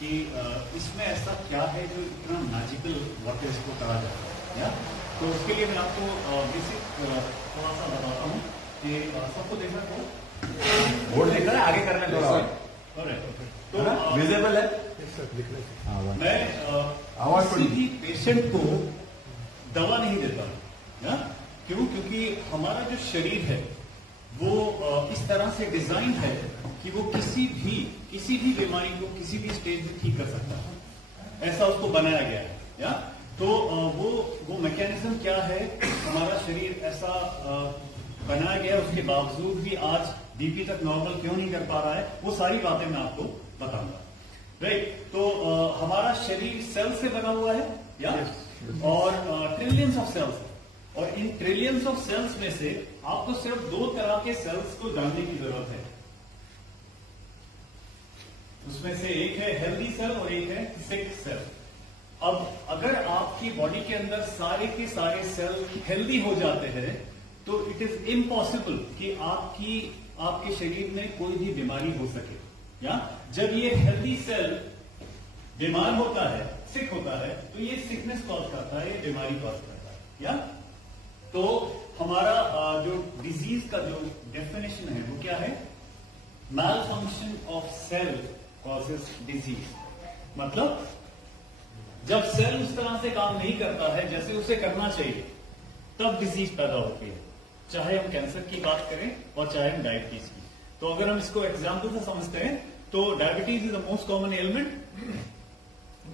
कि इसमें ऐसा क्या है जो इतना मैजिकल वर्क इसको कहा जाता है, या तो उसके लिए मैं आपको बेसिक थोड़ा सा बताता हूँ कि सबको देखना को बोर्ड देखा है, आगे करना थोड़ा तो विजिबल है। मैं आवाज किसी भी पेशेंट को दवा नहीं देता ना, क्यों? क्योंकि हमारा जो शरीर है वो इस तरह से डिजाइन है कि वो किसी भी बीमारी को किसी भी स्टेज में ठीक कर सकता है, ऐसा उसको बनाया गया है, या तो वो मैकेनिज्म क्या है, हमारा शरीर ऐसा बनाया गया, उसके बावजूद भी आज बीपी तक नॉर्मल क्यों नहीं कर पा रहा है, वो सारी बातें मैं आपको बताऊंगा। राइट, तो हमारा शरीर सेल से बना हुआ है, या और ट्रिलियंस ऑफ सेल्स, और इन ट्रिलियंस ऑफ सेल्स में से आपको सिर्फ 2 तरह के सेल्स को जानने की जरूरत है। उसमें से एक है हेल्दी सेल और एक है सिक सेल। अब अगर आपकी बॉडी के अंदर सारे के सारे सेल हेल्दी हो जाते हैं तो इट इज इम्पॉसिबल कि आपके शरीर में कोई भी बीमारी हो सके, या जब ये हेल्दी सेल बीमार होता है, सिक होता है, तो ये सिकनेस कॉज करता है, ये बीमारी कॉज करता है, या तो हमारा जो डिजीज का जो डेफिनेशन है वो क्या है, malfunction of cell causes disease. मतलब जब सेल उस तरह से काम नहीं करता है जैसे उसे करना चाहिए, तब डिजीज पैदा होती है, चाहे हम कैंसर की बात करें और चाहे हम डायबिटीज की। तो अगर हम इसको एग्जाम्पल से समझते हैं तो diabetes is the most common element.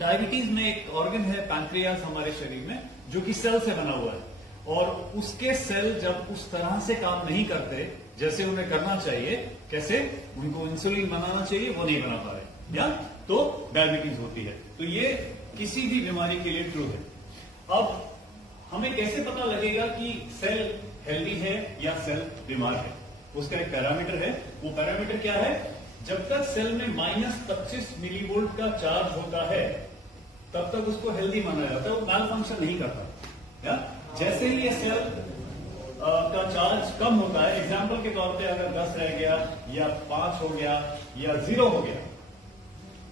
Diabetes में एक ऑर्गन है पैंक्रियाज हमारे शरीर में, जो कि सेल से बना हुआ है, और उसके सेल जब उस तरह से काम नहीं करते जैसे उन्हें करना चाहिए, कैसे उनको इंसुलिन बनाना चाहिए, वो नहीं बना पा रहे, या तो डायबिटीज होती है। तो ये किसी भी बीमारी के लिए ट्रू है। अब हमें कैसे पता लगेगा कि सेल हेल्दी है या सेल बीमार है? उसका एक पैरामीटर है। वो पैरामीटर क्या है? जब तक सेल में -25 मिलीवोल्ट का चार्ज होता है तब तक उसको हेल्दी माना जाता है, वो मैल फंक्शन नहीं करता, या जैसे ही ये सेल का चार्ज कम होता है, एग्जाम्पल के तौर पे अगर 10 रह गया या 5 हो गया या 0 हो गया,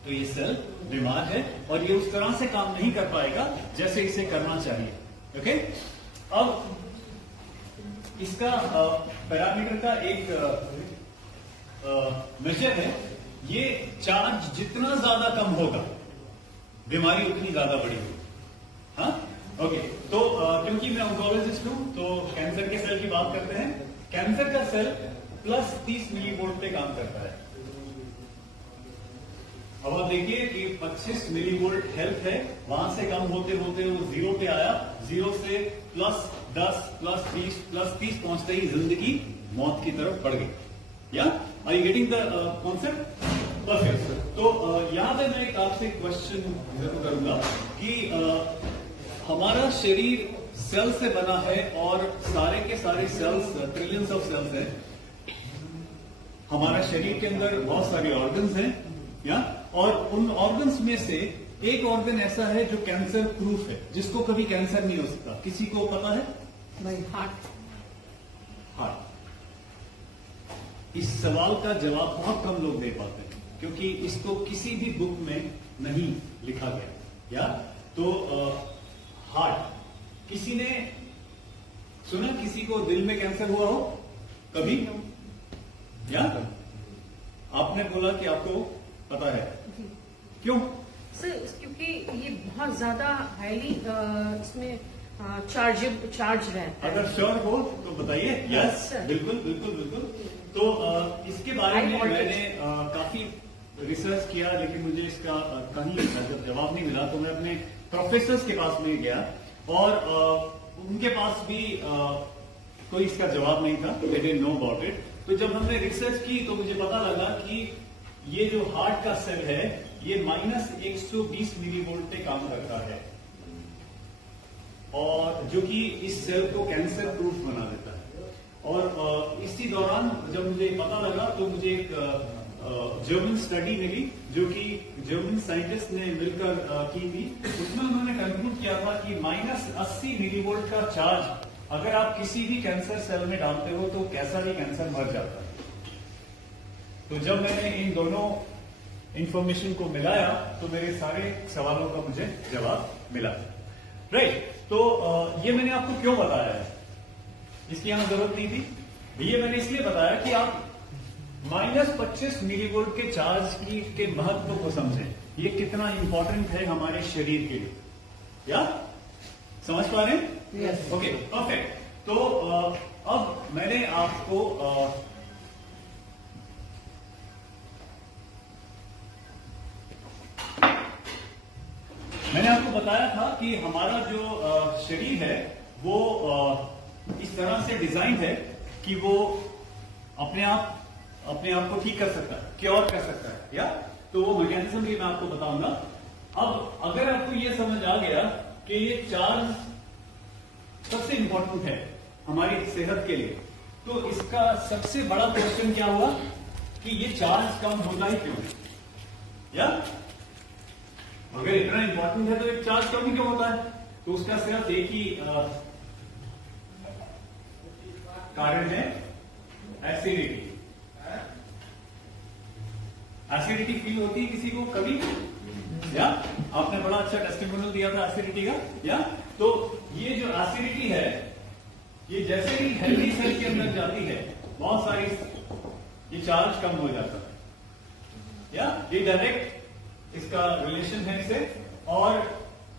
तो ये सेल बीमार है और ये उस तरह से काम नहीं कर पाएगा जैसे इसे करना चाहिए। ओके, अब इसका पैरामीटर का एक मेजर है, ये चार्ज जितना ज्यादा कम होगा बीमारी उतनी ज्यादा बड़ी होगी। हाँ, ओके, तो क्योंकि मैं ऑन्कोलॉजिस्ट हूं तो कैंसर के सेल की बात करते हैं। कैंसर का सेल +30 मिलीवोल्ट पे काम करता है। अब आप देखिए कि 25 मिलीवोल्ट हेल्थ है, वहां से कम होते होते वो 0 पे आया, 0 से +10 +20 +30 पहुंचते ही जिंदगी मौत की तरफ बढ़ गई। या are you getting the concept? Perfect. तो यहां पे मैं एक आपसे क्वेश्चन जरूर करूंगा कि हमारा शरीर सेल से बना है और सारे के सारे सेल्स ट्रिलियंस ऑफ सेल्स हैं। हमारा शरीर के अंदर बहुत सारे ऑर्गन्स हैं, या और उन ऑर्गन्स में से एक ऑर्गन ऐसा है जो कैंसर प्रूफ है, जिसको कभी कैंसर नहीं हो सकता। किसी को पता है? नहीं। हार्ट। इस सवाल का जवाब बहुत कम लोग दे पाते हैं क्योंकि इसको किसी भी बुक में नहीं लिखा गया, या तो हार्ट, किसी ने सुना किसी को दिल में कैंसर हुआ हो कभी? या आपने बोला कि आपको पता है, क्यों? सर क्योंकि ये बहुत ज्यादा हाईली इसमें चार्ज रहता है। अगर श्योर हो तो बताइए। यस, बिल्कुल बिल्कुल बिल्कुल। तो इसके बारे में मैंने काफी रिसर्च किया, लेकिन मुझे इसका कहीं जब जवाब नहीं मिला तो मैं अपने प्रोफेसर के पास में गया और उनके पास भी कोई इसका जवाब नहीं था, they didn't know about it. तो जब हमने रिसर्च की तो मुझे पता लगा कि ये जो हार्ट का सेल है ये -120 मिलीवोल्ट पे काम करता है, और जो कि इस सेल को कैंसर प्रूफ बना देता है। और इसी दौरान जब मुझे पता लगा तो मुझे एक जर्मन स्टडी मिली जो कि जर्मन साइंटिस्ट ने मिलकर की थी। उसमें उन्होंने कंक्लूड किया था कि -80 मिलीवोल्ट का चार्ज अगर आप किसी भी कैंसर सेल में डालते हो तो कैसा भी कैंसर मर जाता है। तो जब मैंने इन दोनों इंफॉर्मेशन को मिलाया तो मेरे सारे सवालों का मुझे जवाब मिला। राइट, तो ये मैंने आपको क्यों बताया है, इसकी यहां जरूरत नहीं थी। ये मैंने इसलिए बताया कि आप -25 मिलीवोल्ट के चार्ज के महत्व को समझें, ये कितना इंपॉर्टेंट है हमारे शरीर के लिए। या समझ पा रहे हैं? Yes. Okay, perfect. तो अब मैंने आपको बताया था कि हमारा जो शरीर है वो इस तरह से डिजाइन है कि वो अपने आप को ठीक कर सकता है, क्योर कर सकता है। या तो वो मैकेनिज्म भी मैं आपको बताऊंगा। अब अगर आपको ये समझ आ गया कि ये चार्ज सबसे इंपॉर्टेंट है हमारी सेहत के लिए, तो इसका सबसे बड़ा क्वेश्चन क्या हुआ कि ये चार्ज कम होता ही क्यों है? या अगर इतना इंपॉर्टेंट है तो एक चार्ज कम ही क्यों होता है? तो उसका सिर्फ एक ही कारण है, एसिडिटी। एसिडिटी फील होती है किसी को कभी? या आपने बड़ा अच्छा टेस्टिमोनियल दिया था एसिडिटी का। या तो ये जो एसिडिटी है, ये जैसे ही हेल्दी सेल के अंदर जाती है, बहुत सारी ये चार्ज कम हो जाता है। या ये डायरेक्ट इसका रिलेशन है इससे। और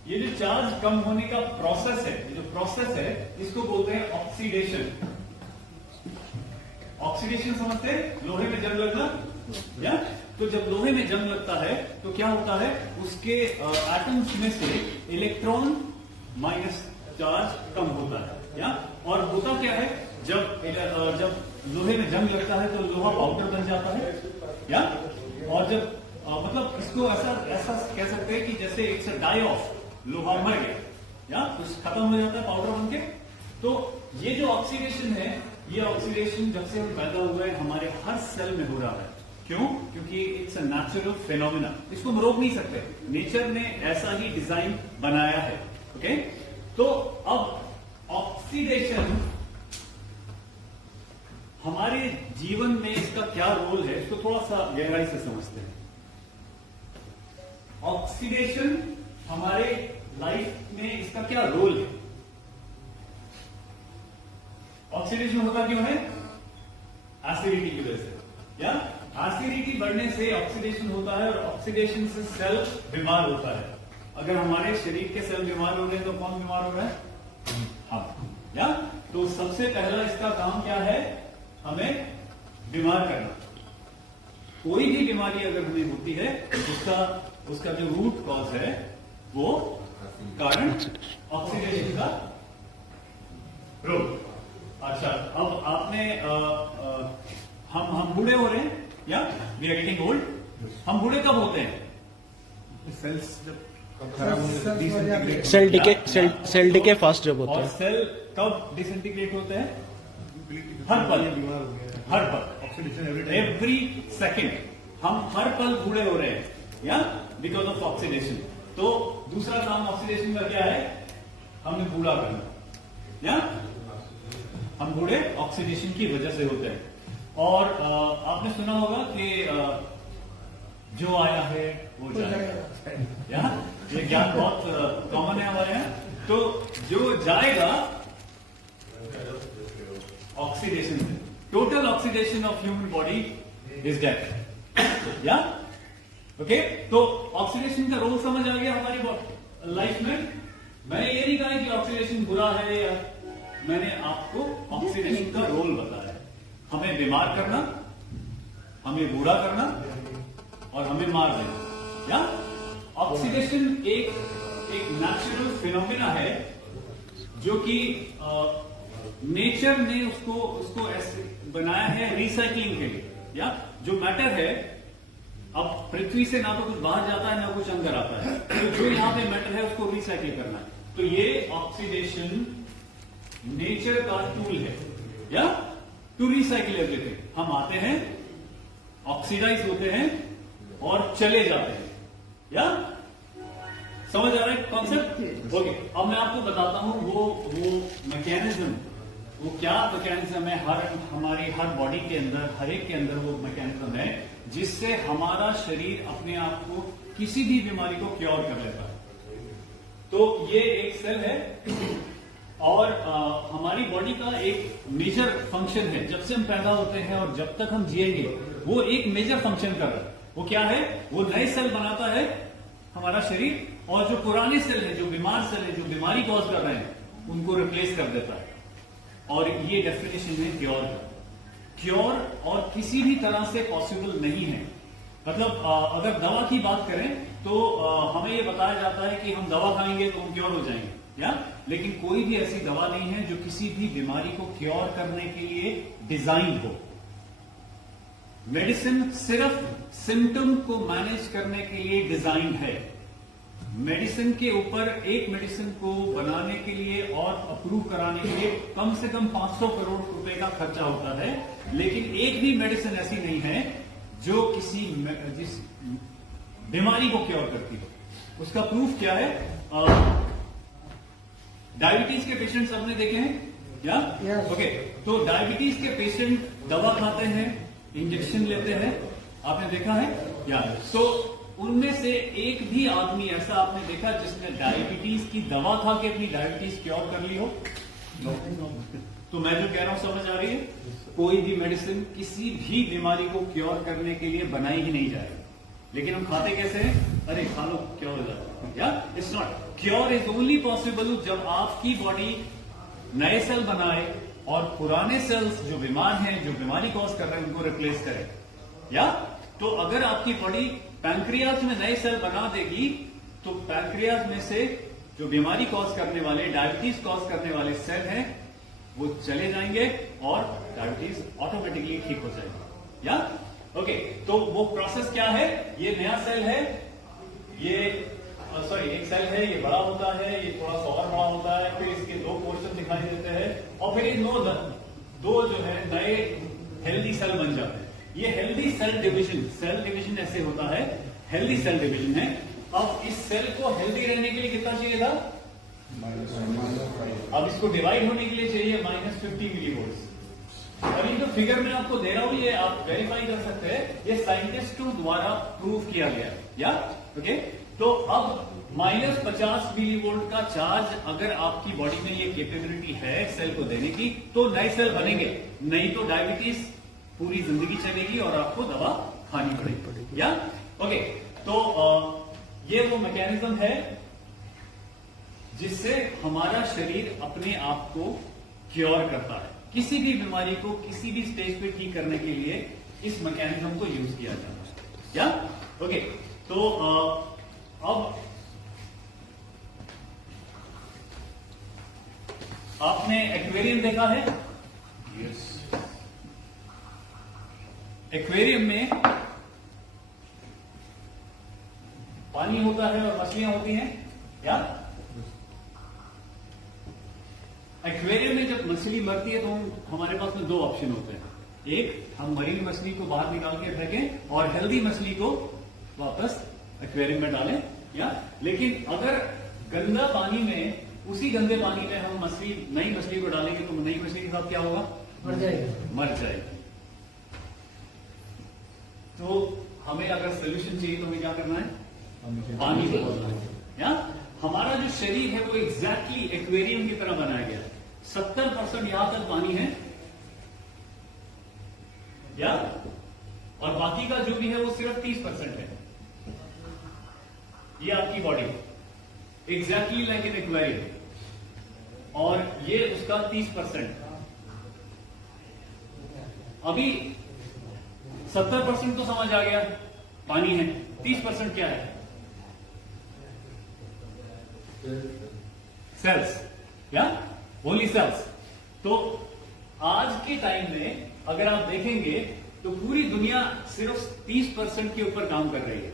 ये जो चार्ज कम होने का प्रोसेस है, ये जो प्रोसेस है, इसको बोलते हैं ऑक्सीडेशन। ऑक्सीडेशन समझते हैं? लोहे में जंग लगना। या तो जब लोहे में जंग लगता है तो क्या होता है, उसके एटम्स में से इलेक्ट्रॉन माइनस चार्ज कम होता है। या और होता क्या है, जब लोहे में जंग लगता है तो लोहा पाउडर बन जाता है। या और जब मतलब इसको ऐसा कह सकते हैं कि जैसे इट्स अ डाई ऑफ, लोहा मर गया या कुछ खत्म हो जाता है पाउडर बनके। तो ये जो ऑक्सीडेशन है, ये ऑक्सीडेशन जब से हम पैदा हुए हमारे हर सेल में हो रहा है। क्यों? क्योंकि इट्स अ नेचुरल फेनोमेना, इसको हम रोक नहीं सकते, नेचर ने ऐसा ही डिजाइन बनाया है। ओके, तो अब ऑक्सीडेशन हमारे जीवन में इसका क्या रोल है, इसको थोड़ा सा गहराई से समझते हैं। ऑक्सीडेशन हमारे लाइफ में इसका क्या रोल है? ऑक्सीडेशन होता क्यों है? एसिडिटी की वजह से। या एसिडिटी बढ़ने से ऑक्सीडेशन होता है, और ऑक्सीडेशन से सेल बीमार होता है। अगर हमारे शरीर के सेल बीमार हो रहे हैं तो कौन बीमार हो रहा है? हम। या तो सबसे पहला इसका काम क्या है? हमें बीमार करना। कोई भी बीमारी अगर हमें होती है, उसका जो रूट कॉज है वो कारण ऑक्सीडेशन का रोल। अच्छा, अब आपने हम बूढ़े हो रहे हैं, या वी आर गेटिंग ओल्ड। हम बूढ़े कब होते हैं? सेल्स सेल डिके फास्ट जब होता और है। सेल कब डिसइंटीग्रेट होते हैं? हर पल, हर पल, एवरी सेकेंड। हम हर पल बूढ़े हो रहे हैं, या बिकॉज ऑफ ऑक्सीडेशन। तो दूसरा काम ऑक्सीडेशन का क्या है? हमें बूढ़ा करना। या हम बूढ़े ऑक्सीडेशन की वजह से होते हैं। और आपने सुना होगा कि जो आया है वो जाएगा। या ये ज्ञान बहुत कॉमन है हमारे यहाँ। तो जो जाएगा ऑक्सीडेशन से, total oxidation of human body is death. या ओके, तो ऑक्सीडेशन का रोल समझ आ गया हमारी लाइफ में। मैंने ये नहीं कहा कि ऑक्सीडेशन बुरा है, या मैंने आपको ऑक्सीडेशन का रोल बताया है। हमें बीमार करना, हमें बूढ़ा करना, और हमें मार देना। या ऑक्सीडेशन एक नेचुरल फिनोमेना है जो कि नेचर ने उसको ऐसे बनाया है रिसाइकलिंग के लिए। या जो मैटर है, अब पृथ्वी से ना तो कुछ बाहर जाता है ना कुछ अंदर आता है, तो जो यहां पे मैटर है उसको रिसाइकिल करना है। तो ये ऑक्सीडेशन नेचर का टूल है, या टू रिसाइकिल एवरीथिंग। हम आते हैं, ऑक्सीडाइज होते हैं और चले जाते हैं। या समझ आ रहा है कॉन्सेप्ट? ओके, अब मैं आपको बताता हूं वो मैकेनिज्म, वो क्या मैकेनिज्म है हमारी हर बॉडी के अंदर, हर एक के अंदर वो मैकेनिज्म है जिससे हमारा शरीर अपने आप को किसी भी बीमारी को क्योर कर लेता है। तो ये एक सेल है और हमारी बॉडी का एक मेजर फंक्शन है। जब से हम पैदा होते हैं और जब तक हम जिएंगे वो एक मेजर फंक्शन कर रहा है। वो क्या है? वो नए सेल बनाता है हमारा शरीर, और जो पुराने सेल है, जो बीमार सेल है, जो बीमारी कॉज कर रहे हैं, उनको रिप्लेस कर देता है। और ये डेफिनेशन है क्योर का। क्योर और किसी भी तरह से पॉसिबल नहीं है। मतलब अगर दवा की बात करें तो हमें ये बताया जाता है कि हम दवा खाएंगे तो हम क्योर हो जाएंगे, या लेकिन कोई भी ऐसी दवा नहीं है जो किसी भी बीमारी को क्योर करने के लिए डिजाइन हो। मेडिसिन सिर्फ सिम्टम को मैनेज करने के लिए डिजाइन है। मेडिसिन के ऊपर एक मेडिसिन को बनाने के लिए और अप्रूव कराने के लिए कम से कम 500 करोड़ रुपए का खर्चा होता है, लेकिन एक भी मेडिसिन ऐसी नहीं है जो जिस बीमारी को क्योर करती हो। उसका प्रूफ क्या है? डायबिटीज के पेशेंट सबने देखे हैं, या ओके। तो डायबिटीज के पेशेंट दवा खाते हैं, इंजेक्शन लेते हैं, आपने देखा है, या तो उनमें से एक भी आदमी ऐसा आपने देखा जिसने डायबिटीज की दवा खा के अपनी डायबिटीज क्योर कर ली हो? तो मैं जो कह रहा हूं समझ आ रही है? कोई भी मेडिसिन किसी भी बीमारी को क्योर करने के लिए बनाई ही नहीं जाएगी, लेकिन हम खाते कैसे हैं? अरे खा लो क्योर हो जाता है, या it's not. Cure is only possible जब आपकी बॉडी नए सेल बनाए और पुराने सेल्स जो बीमार हैं, जो बीमारी कॉज कर रहे हैं, उनको रिप्लेस करे। या तो अगर आपकी बॉडी पैंक्रियाज में नए सेल बना देगी तो पैंक्रियाज में से जो बीमारी कॉज करने वाले, डायबिटीज कॉज करने वाले सेल हैं, वो चले जाएंगे और डायबिटीज ऑटोमेटिकली ठीक हो जाएगी। या ओके, तो वो प्रोसेस क्या है? ये नया सेल है, ये एक सेल है, ये बड़ा होता है, ये थोड़ा सा और बड़ा होता है, फिर इसके दो पोर्शन दिखाई देते हैं और फिर ये दो जो है नए हेल्दी सेल बन जाते हैं। ये हेल्दी सेल डिवीजन ऐसे होता है, हेल्दी सेल डिवीजन है। अब इस सेल को हेल्दी रहने के लिए कितना चाहिए था? अब इसको डिवाइड होने के लिए चाहिए -50 मिलीवोल्ट। और ये जो फिगर मैं आपको दे रहा हूं ये आप वेरीफाई कर सकते हैं, ये साइंटिस्टों द्वारा प्रूव किया गया, या ओके। तो अब -50 मिलीवोल्ट का चार्ज अगर आपकी बॉडी में ये कैपेबिलिटी है सेल को देने की, तो नए सेल बनेंगे, नहीं तो डायबिटीज पूरी जिंदगी चलेगी और आपको दवा खानी पड़ेगी। या ओके, तो ये वो मैकेनिज्म है जिससे हमारा शरीर अपने आप को क्योर करता है। किसी भी बीमारी को किसी भी स्टेज पे ठीक करने के लिए इस मैकेनिज्म को यूज किया जाता है। या ओके, तो अब आपने एक्वेरियम देखा है? यस। एक्वेरियम में पानी होता है और मछलियां होती हैं, या एक्वेरियम में जब मछली मरती है तो हमारे पास में दो ऑप्शन होते हैं। एक, हम मरी मछली को बाहर निकाल के फेंकें और हेल्दी मछली को वापस एक्वेरियम में डालें, या लेकिन अगर गंदा पानी में, उसी गंदे पानी में हम नई मछली को डालेंगे तो नई मछली के साथ क्या होगा? मर जाएगी। तो हमें अगर सोल्यूशन चाहिए तो हमें क्या करना है? पानी को बदलना है। या हमारा जो शरीर है वो एग्जैक्टली एक्वेरियम की तरह बनाया गया है। 70% यहां तक पानी है, या और बाकी का जो भी है वो सिर्फ 30% है। ये आपकी body exactly like an aquarium, और ये उसका 30%। अभी 70% तो समझ आ गया, पानी है। 30% क्या है? सेल्स, या ओनली सेल्स। तो आज के टाइम में अगर आप देखेंगे तो पूरी दुनिया सिर्फ 30% के ऊपर काम कर रही है।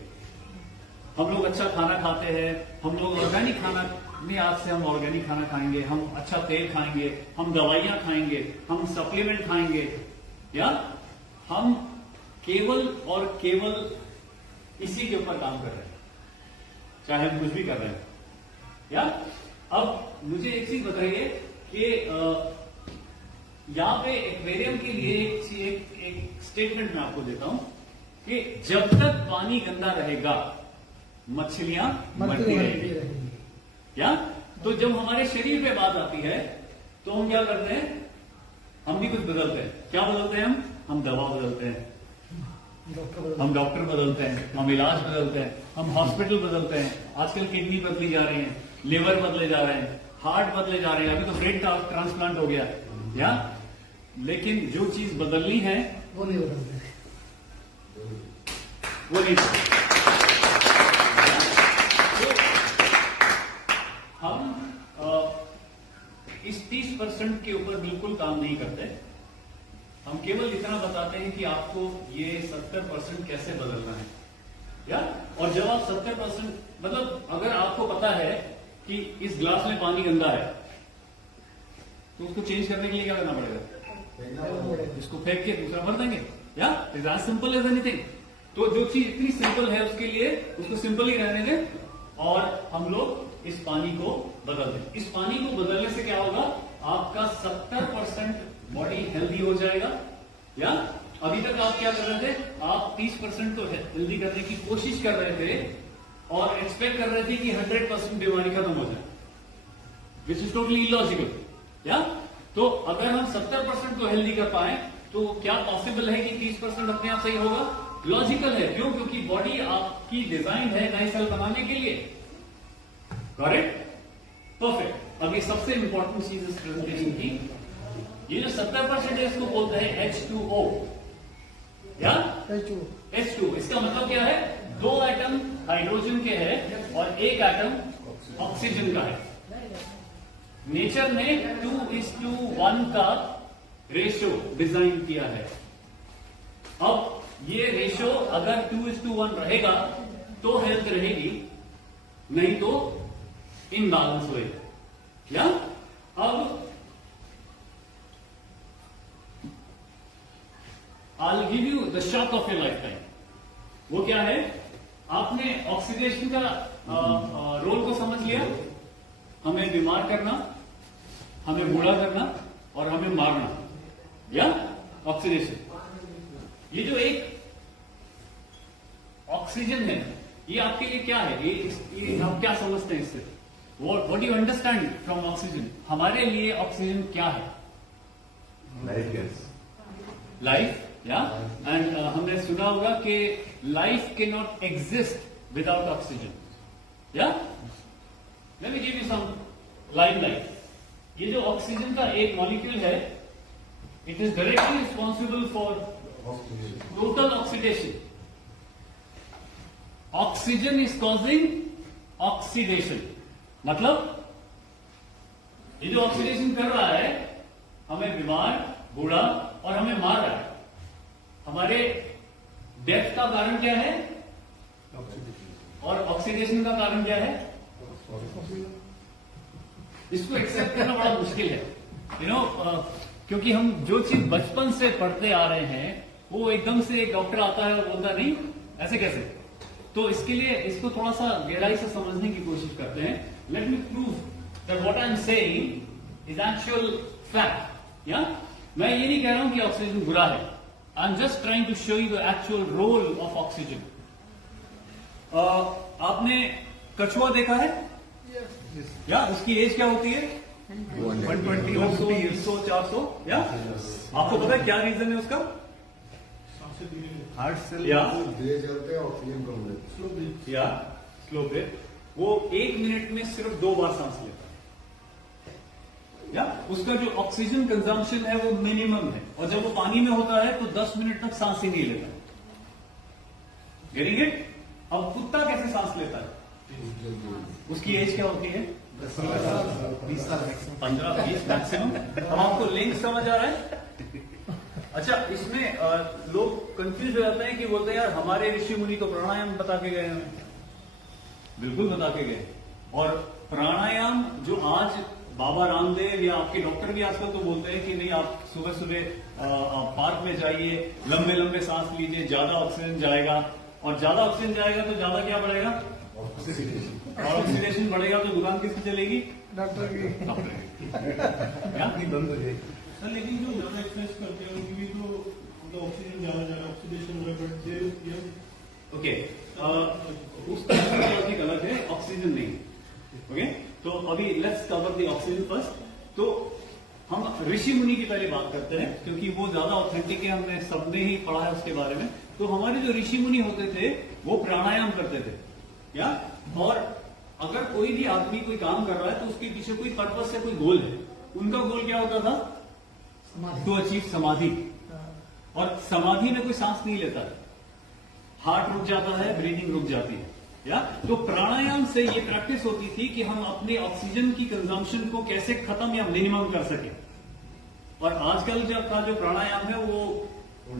हम लोग अच्छा खाना खाते हैं, हम लोग ऑर्गेनिक खाना नहीं, आज से हम ऑर्गेनिक खाना खाएंगे, हम अच्छा तेल खाएंगे, हम दवाइयां खाएंगे, हम सप्लीमेंट खाएंगे, या हम केवल और केवल इसी के ऊपर काम कर रहे हैं, चाहे हम कुछ भी कर रहे हैं। या अब मुझे एक चीज बताइए कि यहां पे एक्वेरियम के लिए एक स्टेटमेंट मैं आपको देता हूं कि जब तक पानी गंदा रहेगा मछलियां मरती रहेंगी। क्या? तो जब हमारे शरीर पे बात आती है तो हम क्या करते हैं? हम भी कुछ बदलते हैं। क्या बदलते हैं हम दवा बदलते हैं, हम डॉक्टर बदलते हैं, हम इलाज बदलते हैं, हम हॉस्पिटल बदलते हैं। आजकल किडनी बदली जा रही है, लिवर बदले जा रहे हैं, हार्ट बदले जा रहे हैं, अभी तो ब्रेन ट्रांसप्लांट हो गया। या लेकिन जो चीज बदलनी है वो नहीं बदलते। वो नहीं बदलती। तो हम इस 30% के ऊपर बिल्कुल काम नहीं करते। हम केवल इतना बताते हैं कि आपको ये 70% कैसे बदलना है। या और जब आप 70% मतलब अगर आपको पता है कि इस ग्लास में पानी गंदा है तो उसको चेंज करने के लिए क्या करना पड़ेगा? इसको फेंक के दूसरा भर देंगे। या is as simple as anything. तो जो चीज इतनी सिंपल है उसके लिए उसको सिंपल ही रहने दें और हम लोग इस पानी को बदल दें। इस पानी को बदलने से क्या होगा? आपका 70% बॉडी हेल्दी हो जाएगा। या अभी तक आप क्या कर रहे थे? आप 30% तो हेल्दी करने की कोशिश कर रहे थे और एक्सपेक्ट कर रहे थे कि 100% बीमारी खत्म हो जाए, विच इज टोटली इलॉजिकल। या तो अगर हम 70% को हेल्दी कर पाए तो क्या पॉसिबल है कि 30% अपने आप सही होगा? लॉजिकल है। क्यों? क्योंकि बॉडी आपकी डिजाइन है नए सेल बनाने के लिए। करेक्ट? परफेक्ट। अभी सबसे इंपॉर्टेंट चीज इस प्रेजेंटेशन की, ये जो 70% है इसको बोलते हैं H2O। या H2, इसका मतलब क्या है? 2 एटम हाइड्रोजन के हैं और 1 एटम ऑक्सीजन का है। नेचर ने 2:1 का रेशो डिजाइन किया है। अब ये रेशो अगर 2:1 रहेगा तो हेल्थ रहेगी, नहीं तो इनबैलेंस होएगा। या अब I'll give you the shock of your lifetime। वो क्या है? आपने ऑक्सीडेशन का रोल को समझ लिया। हमें बीमार करना, हमें बूढ़ा करना और हमें मारना। या ऑक्सीडेशन। ये जो एक ऑक्सीजन है ये आपके लिए क्या है? ये आप क्या समझते हैं इससे? What do you understand from oxygen? हमारे लिए ऑक्सीजन क्या है? Life gas. Life. Yeah and हमने सुना होगा कि life can not exist without oxygen. Yeah let me give you some life. ये जो ऑक्सीजन का एक मॉलिक्यूल है, it is directly responsible for total oxidation. Oxygen is causing oxidation. मतलब ये जो ऑक्सीडेशन कर रहा है हमें बीमार, बूढ़ा और हमें मार रहा है। हमारे डेथ का कारण क्या है? और ऑक्सीडेशन का कारण क्या है? इसको एक्सेप्ट करना बड़ा मुश्किल है। यू नो क्योंकि हम जो चीज बचपन से पढ़ते आ रहे हैं वो एकदम से एक डॉक्टर आता है और बोलता नहीं ऐसे कैसे। तो इसके लिए इसको थोड़ा सा गहराई से समझने की कोशिश करते हैं। Let me prove that what I am saying is actual fact. या मैं ये नहीं कह रहा हूं कि ऑक्सीजन बुरा है। I am just trying to show you the actual role of oxygen. आपने कछुआ देखा है? या उसकी एज क्या होती है? 120, 200, 400। या आपको पता है क्या रीजन है उसका? हार्ट सेल या चलते हैं ऑक्सीजन कम लेते। या स्लो ब्रेथ। वो 1 मिनट में सिर्फ 2 बार सांस लेता है। या उसका जो ऑक्सीजन कंजम्पशन है वो मिनिमम है और जब वो पानी में होता है तो 10 मिनट तक सांस ही नहीं लेता। Getting it? अब कुत्ता कैसे सांस लेता है? उसकी एज क्या होती है? 20 साल 15-20 मैक्सिमम। अब आपको लिंक समझ आ रहा है? अच्छा, इसमें लोग कंफ्यूज हो जाते हैं कि बोलते हैं यार हमारे ऋषि मुनि तो प्राणायाम बता के गए हैं। बिल्कुल बता के गए। और प्राणायाम जो आज बाबा रामदेव या आपके डॉक्टर भी आजकल तो बोलते हैं कि नहीं आप सुबह सुबह पार्क में जाइए, लंबे लंबे सांस लीजिए, ज्यादा ऑक्सीजन जाएगा और ज्यादा ऑक्सीजन जाएगा तो ज्यादा क्या बढ़ेगा? और ऑक्सीडेशन बढ़ेगा तो दुकान किसकी चलेगी? डॉक्टर की। डॉक्टर की। बंद हो जाएगी। सर लेकिन जो ज्यादा एक्सरसाइज करते हैं उनकी भी तो मतलब ऑक्सीजन ज्यादा जा रहा है, ऑक्सीडेशन हो रहा है, बट ये ओके, उसका लॉजिक अलग है, ऑक्सीजन नहीं। ओके, तो अभी let's cover the oxygen first. तो हम ऋषि मुनि की पहले बात करते हैं, क्योंकि वो ज्यादा ऑथेंटिक है, हमने सबने ही पढ़ा है उसके बारे में। तो हमारे जो ऋषि मुनि होते थे वो प्राणायाम करते थे, या और अगर कोई भी आदमी कोई काम कर रहा है तो उसके पीछे कोई पर्पस या कोई गोल है। उनका गोल क्या होता था? टू अचीव समाधि। और समाधि में कोई सांस नहीं लेता है, हार्ट रुक जाता है, ब्रीदिंग रुक जाती है, या तो प्राणायाम से ये प्रैक्टिस होती थी कि हम अपने ऑक्सीजन की कंजम्पशन को कैसे खत्म या मिनिमम कर सके। और आजकल का जो प्राणायाम है वो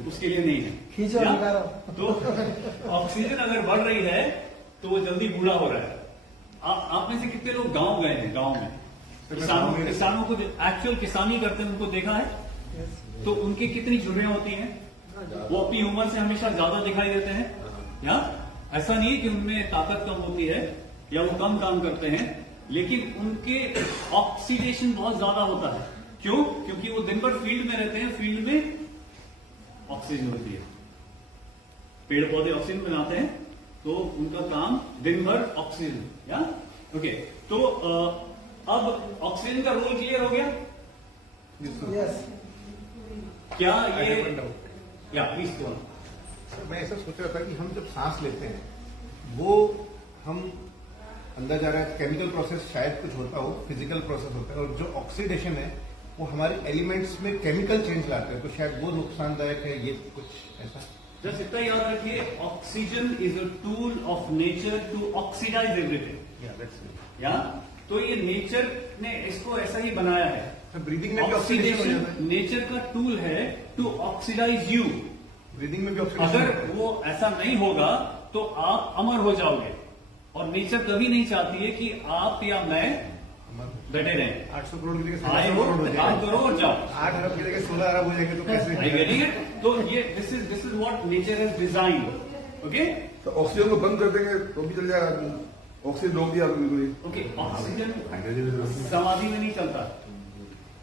उसके लिए नहीं खींचो है, निकालो। तो ऑक्सीजन अगर बढ़ रही है तो वो जल्दी बूढ़ा हो रहा है। आप में से कितने लोग गांव गए हैं? गांव में किसानों को एक्चुअल किसानी करते हैं, उनको देखा है? तो उनकी कितनी झुर्रियां होती हैं? वो अपनी उम्र से हमेशा ज्यादा दिखाई देते हैं, या ऐसा नहीं है कि उनमें ताकत कम होती है या वो कम काम करते हैं, लेकिन उनके ऑक्सीडेशन बहुत ज्यादा होता है। क्यों? क्योंकि वो दिन भर फील्ड में रहते हैं, फील्ड में ऑक्सीजन होती है, पेड़ पौधे ऑक्सीजन बनाते हैं, तो उनका काम दिन भर ऑक्सीजन, या ओके। तो अब ऑक्सीजन का रोल क्लियर हो गया? यस। क्या ये या प्लीज गो। सर मैं ऐसा सोच रहा था कि हम जब सांस लेते हैं वो हम अंदर जा रहा है, केमिकल प्रोसेस शायद कुछ होता हो, फिजिकल प्रोसेस होता है, और जो ऑक्सीडेशन है वो हमारे एलिमेंट्स में केमिकल चेंज लाते हैं, तो शायद वो नुकसानदायक है, ये कुछ ऐसा। जस्ट इतना याद रखिए, oxygen is a tool of nature to oxidise everything, या तो ये नेचर ने इसको ऐसा ही बनाया है। ब्रीदिंग में भी ऑक्सीडेशन हो जाता है, नेचर का टूल है टू ऑक्सीडाइज यू। ब्रीदिंग में भी अगर ऑक्सीडेशन। वो ऐसा नहीं होगा तो आप अमर हो जाओगे, और नेचर कभी नहीं चाहती है कि आप या मैं डटे रहें। 800 करोड़ की जगह आए 700 हो, करोड़ हो काम जाएगा, करो और जाओ। 8 अरब की जगह 16 अरब हो जाएंगे, तो कैसे? Are you getting it? तो ये this is what nature has design. Okay तो ऑक्सीजन को बंद कर देंगे तो भी चल जाएगा, ऑक्सीजन रोक दिया बिल्कुल। ओके, ऑक्सीजन हाइड्रोजन समाधि में नहीं चलता,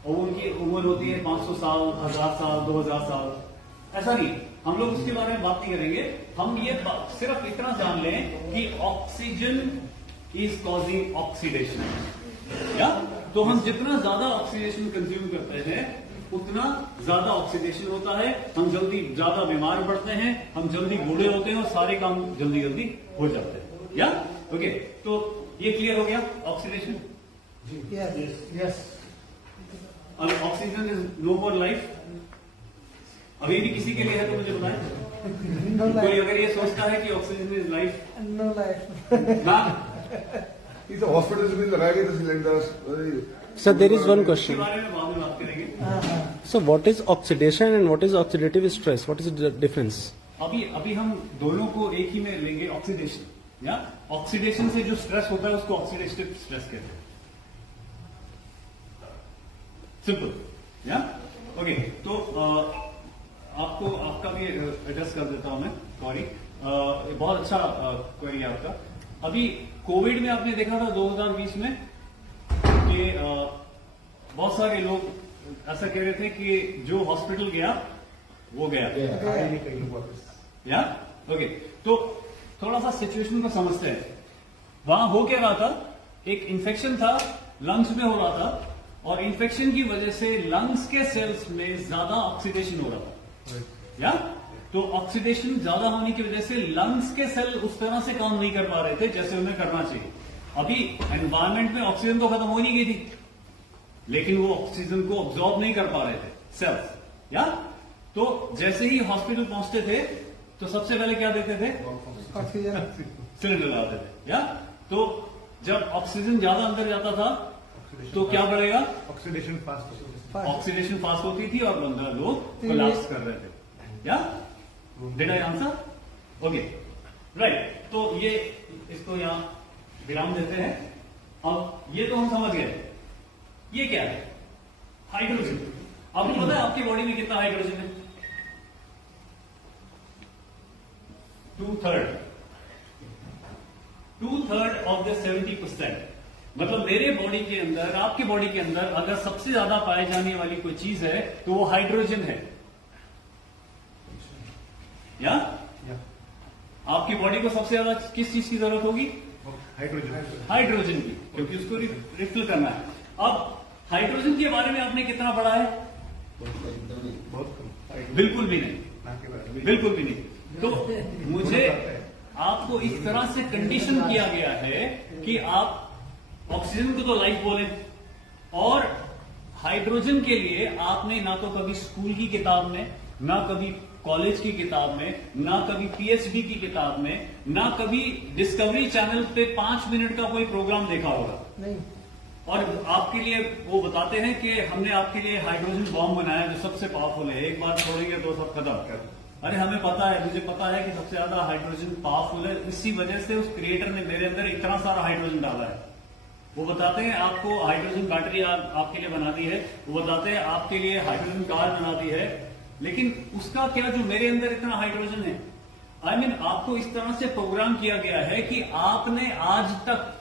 और उनकी उम्र होती है 500 साल, 1000 साल, 2000 साल, ऐसा नहीं। हम लोग उसके बारे में बात नहीं करेंगे। हम ये सिर्फ इतना जान लें कि ऑक्सीजन इज कॉजिंग ऑक्सीडेशन, या तो हम जितना ज्यादा ऑक्सीडेशन कंज्यूम करते हैं उतना ज्यादा ऑक्सीडेशन होता है, हम जल्दी ज्यादा बीमार पड़ते हैं, हम जल्दी बूढ़े होते हैं, और सारे काम जल्दी जल्दी हो जाते हैं, या ओके। तो ये क्लियर हो गया ऑक्सीडेशन। Yes yes. अब oxygen is no more life. अभी भी किसी के लिए है तो मुझे बताएं। नो कोई लाइफ। अगर ये सोचता है कि oxygen is life, no life. ना इस हॉस्पिटल में लगाए गए थे cylinders. Sir, there is one इसके question. बारे में बाद में बात करेंगे। So, what is oxidation and what is oxidative stress? What is the difference? अभी हम दोनों को एक ही में लेंगे। ऑक्सीडेशन, या ऑक्सीडेशन से जो स्ट्रेस होता है उसको ऑक्सीडेटिव स्ट्रेस कहते हैं, सिंपल, या ओके। तो आपको आपका भी एड्रेस कर देता हूं मैं, सॉरी। बहुत अच्छा क्वेरी है आपका। अभी कोविड में आपने देखा था 2020 में कि बहुत सारे लोग ऐसा कह रहे थे कि जो हॉस्पिटल गया वो गया, या ओके। तो थोड़ा सा सिचुएशन को समझते हैं। वहां हो क्या रहा था, एक इन्फेक्शन था, लंग्स में हो रहा था, और इन्फेक्शन की वजह से लंग्स के सेल्स में ज्यादा ऑक्सीडेशन हो रहा था, या तो ऑक्सीडेशन ज्यादा होने की वजह से लंग्स के सेल उस तरह से काम नहीं कर पा रहे थे जैसे उन्हें करना चाहिए। अभी एनवायरमेंट में ऑक्सीजन तो खत्म हो नहीं गई थी, लेकिन वो ऑक्सीजन को ऑब्जॉर्ब नहीं कर पा रहे थे सेल्स, या तो जैसे ही हॉस्पिटल पहुंचते थे तो सबसे पहले क्या देते थे? ऑक्सीजन। सिलेंडर लगाते थे, या तो जब ऑक्सीजन ज्यादा अंदर जाता था तो क्या बढ़ेगा? Oxidation fast. ऑक्सीडेशन फास्ट होती थी और बंदा लोग कोलैप्स कर रहे थे, या did I answer? Okay, right. तो ये इसको यहां विराम देते हैं। अब ये तो हम समझ गए, ये क्या है? हाइड्रोजन। आपको पता है आपकी बॉडी में कितना हाइड्रोजन है? 2/3 ऑफ द 70%। मतलब मेरे बॉडी के अंदर, आपकी बॉडी के अंदर अगर सबसे ज्यादा पाए जाने वाली कोई चीज है तो वो हाइड्रोजन है। आपकी बॉडी को सबसे ज्यादा किस चीज की जरूरत होगी? हाइड्रोजन हाइड्रोजन की, क्योंकि उसको रिफिल करना है। अब हाइड्रोजन के बारे में आपने कितना पढ़ा है? बहुत कम, बिल्कुल भी नहीं, ना के बारे में। बिल्कुल भी नहीं। तो मुझे आपको इस तरह से कंडीशन किया गया है कि आप ऑक्सीजन को तो लाइफ बोले, और हाइड्रोजन के लिए आपने ना तो कभी स्कूल की किताब में, ना कभी कॉलेज की किताब में, ना कभी पीएचडी की किताब में, ना कभी डिस्कवरी चैनल पे 5 मिनट का कोई प्रोग्राम देखा होगा। नहीं, और आपके लिए वो बताते हैं कि हमने आपके लिए हाइड्रोजन बॉम्ब बनाया जो सबसे पावरफुल है, एक बार छोड़ेंगे तो सब खत्म। अरे हमें पता है, मुझे पता है कि सबसे ज्यादा हाइड्रोजन पावरफुल है, इसी वजह से उस क्रिएटर ने मेरे अंदर इतना सारा हाइड्रोजन डाला है। वो बताते हैं आपको हाइड्रोजन बैटरी आपके लिए बना दी है, वो बताते हैं आपके लिए हाइड्रोजन कार बना दी है, लेकिन उसका क्या जो मेरे अंदर इतना हाइड्रोजन है? आई मीन आपको इस तरह से प्रोग्राम किया गया है कि आपने आज तक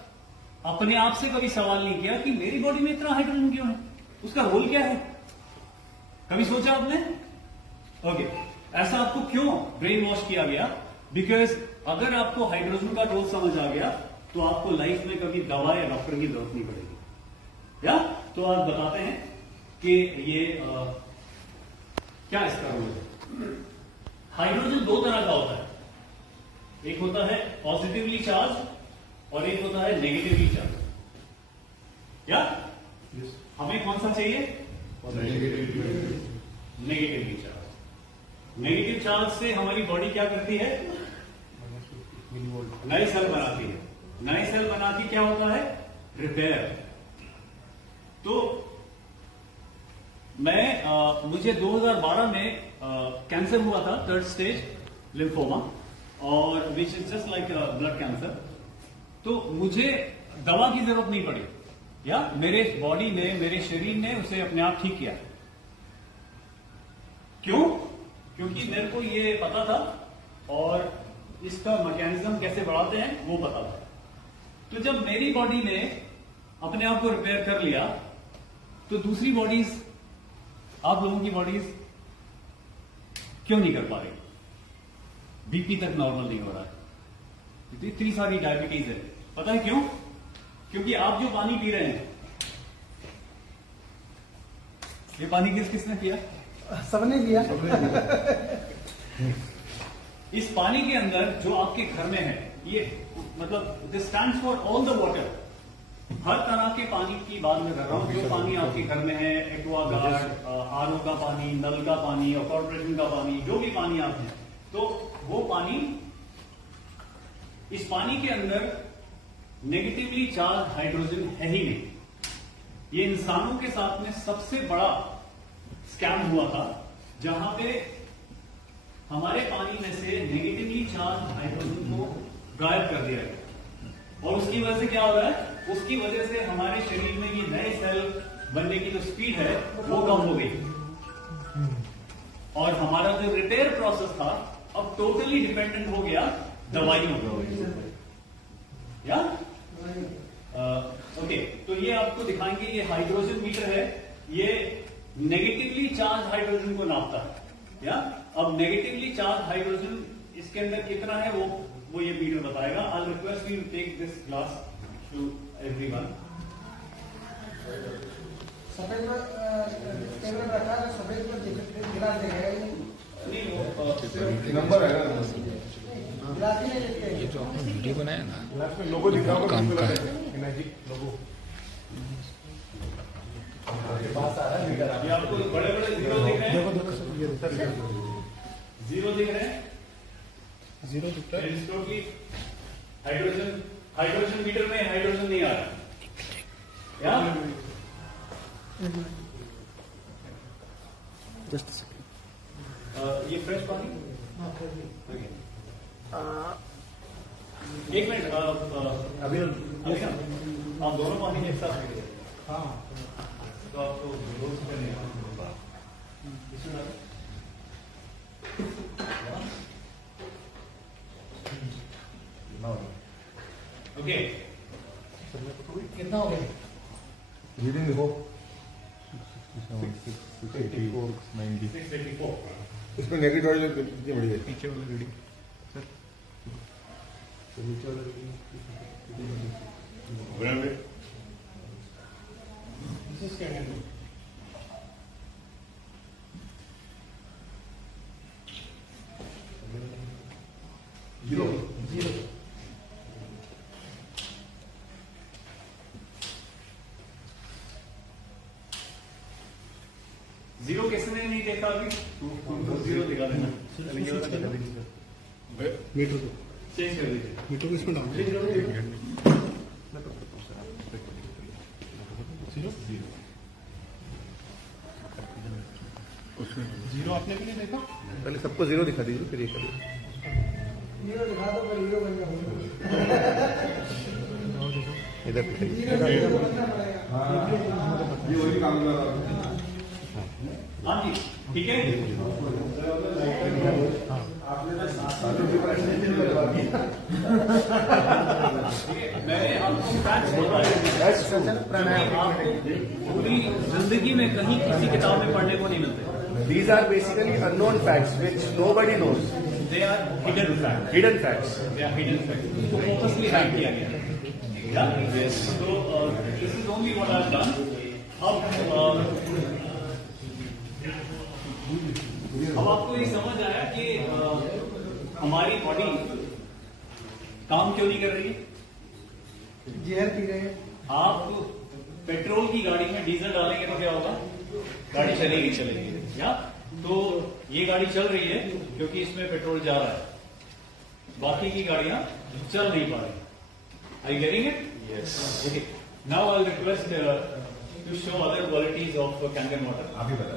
अपने आप से कभी सवाल नहीं किया कि मेरी बॉडी में इतना हाइड्रोजन क्यों है, उसका रोल क्या है? कभी सोचा आपने? ओके, ऐसा आपको क्यों ब्रेन वॉश किया गया? बिकॉज अगर आपको हाइड्रोजन का रोल समझ आ गया तो आपको लाइफ में कभी दवा या डॉक्टर की जरूरत नहीं पड़ेगी। या तो आप बताते हैं कि ये क्या इसका रोल है? हाइड्रोजन दो तरह का होता है, एक होता है पॉजिटिवली चार्ज और एक होता है नेगेटिवली चार्ज। या हमें कौन सा चाहिए? Negatively charge. नेगेटिव चार्ज से हमारी बॉडी क्या करती है? नए सेल बनाती है। नए सेल बना के क्या होता है? रिपेयर। तो मैं मुझे 2012 में कैंसर हुआ था, 3rd स्टेज लिम्फोमा, और which is just like blood cancer. तो मुझे दवा की जरूरत नहीं पड़ी, या मेरे बॉडी ने, मेरे शरीर ने उसे अपने आप ठीक किया। क्यों? क्योंकि मेरे को ये पता था और इसका मैकेनिज्म कैसे बढ़ाते हैं वो पता था। तो जब मेरी बॉडी ने अपने आप को रिपेयर कर लिया तो दूसरी बॉडीज, आप लोगों की बॉडीज क्यों नहीं कर पा रही? बीपी तक नॉर्मल नहीं हो रहा है, इतनी सारी डायबिटीज है। पता है क्यों? क्योंकि आप जो पानी पी रहे हैं, ये पानी किसने पिया? सबने किया। इस पानी के अंदर जो आपके घर में है, ये मतलब this stands for all the water. हर तरह के पानी की बात मैं कर रहा हूं। जो पानी आपके घर में है, एक्वागार्ड, आरओ का पानी, नल का पानी और कॉर्पोरेशन का पानी, जो भी पानी आप है, तो वो पानी, इस पानी के अंदर नेगेटिवली चार्ज हाइड्रोजन है ही नहीं। ये इंसानों के साथ में सबसे बड़ा स्कैम हुआ था, जहां पे हमारे पानी में से नेगेटिवली चार्ज हाइड्रोजन को गायब कर दिया गया। और उसकी वजह से क्या हो रहा है? उसकी वजह से हमारे शरीर में ये नए सेल बनने की जो स्पीड है वो कम हो गई, और हमारा जो रिपेयर प्रोसेस था अब टोटली डिपेंडेंट हो गया दवाइयों पर। या ओके, तो ये आपको दिखाएंगे, ये हाइड्रोजन मीटर है, ये नेगेटिवली चार्ज हाइड्रोजन को नापता है। या अब नेगेटिवली चार्ज हाइड्रोजन इसके अंदर कितना है वो ये मीटर बताएगा। I request you take this glass to everyone. सफेद टेबल रखा है, सफेद में गिलास देखेगा ही नहीं। नंबर है ना, गिलास ही नहीं देखते। ये जो आपने वीडियो बनाया ना, ग्लास में लोगो दिखा होगा, काम का है। एनर्जी लोगो। ये आपको बड़े बड़े जीरो दिख रहे हैं, जीरो दिख रहे हैं, जीरो दिख रहा है। टोटली हाइड्रोजन मीटर में हाइड्रोजन नहीं आ रहा। या जस्ट सेकंड। ये फ्रेश पानी। एक मिनट, अभी आप दोनों पानी एक साथ पीजिए। हाँ, तो आपको रोज करने होगा। ओके, कितना हो गया? रीडिंग देखो 684। इसमें नेगेटिव वाली कितनी बड़ी है? पीछे वाला reading This is Canada. Zero किसने नहीं देखा अभी? जीरो दिखा देना, मीटर को चेंज कर दीजिए। मीटर को इसमें डाल जीरो आपने भी नहीं देखा? पहले सबको जीरो दिखा दीजिए फिर ये करिए। हीरो दिखा दो पर हीरो बन जाओ। इधर दिखाइए। ये वही काम कर रहा है। हाँ जी, ठीक है। मैंने आपको फैक्ट्स बताए, आपको पूरी जिंदगी में कहीं किसी किताब में पढ़ने को नहीं मिलते। These are basically unknown facts which nobody knows. They are hidden fact, Hidden facts. They are hidden fact, उसको फोकसली हाइड किया गया है। तो this is only what I have done. अब आपको ये समझ आया कि हमारी बॉडी काम क्यों नहीं कर रही है? जहर पी रहे हैं। आप पेट्रोल की गाड़ी में डीजल डालेंगे तो क्या होगा? गाड़ी चलेगी। या तो ये गाड़ी चल रही है क्योंकि इसमें पेट्रोल जा रहा है, बाकी की गाड़ियां चल नहीं पा रही। Are you getting it? Yes. Okay. Now I'll request to show other qualities of Kangen water. आप ही बता।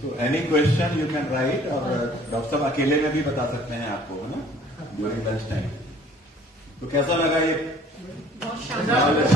So any question you can write और डॉक्टर साहब अकेले में भी बता सकते हैं आपको, है ना, ड्यूरिंग लंच टाइम। तो कैसा लगा ये? बहुत शानदार।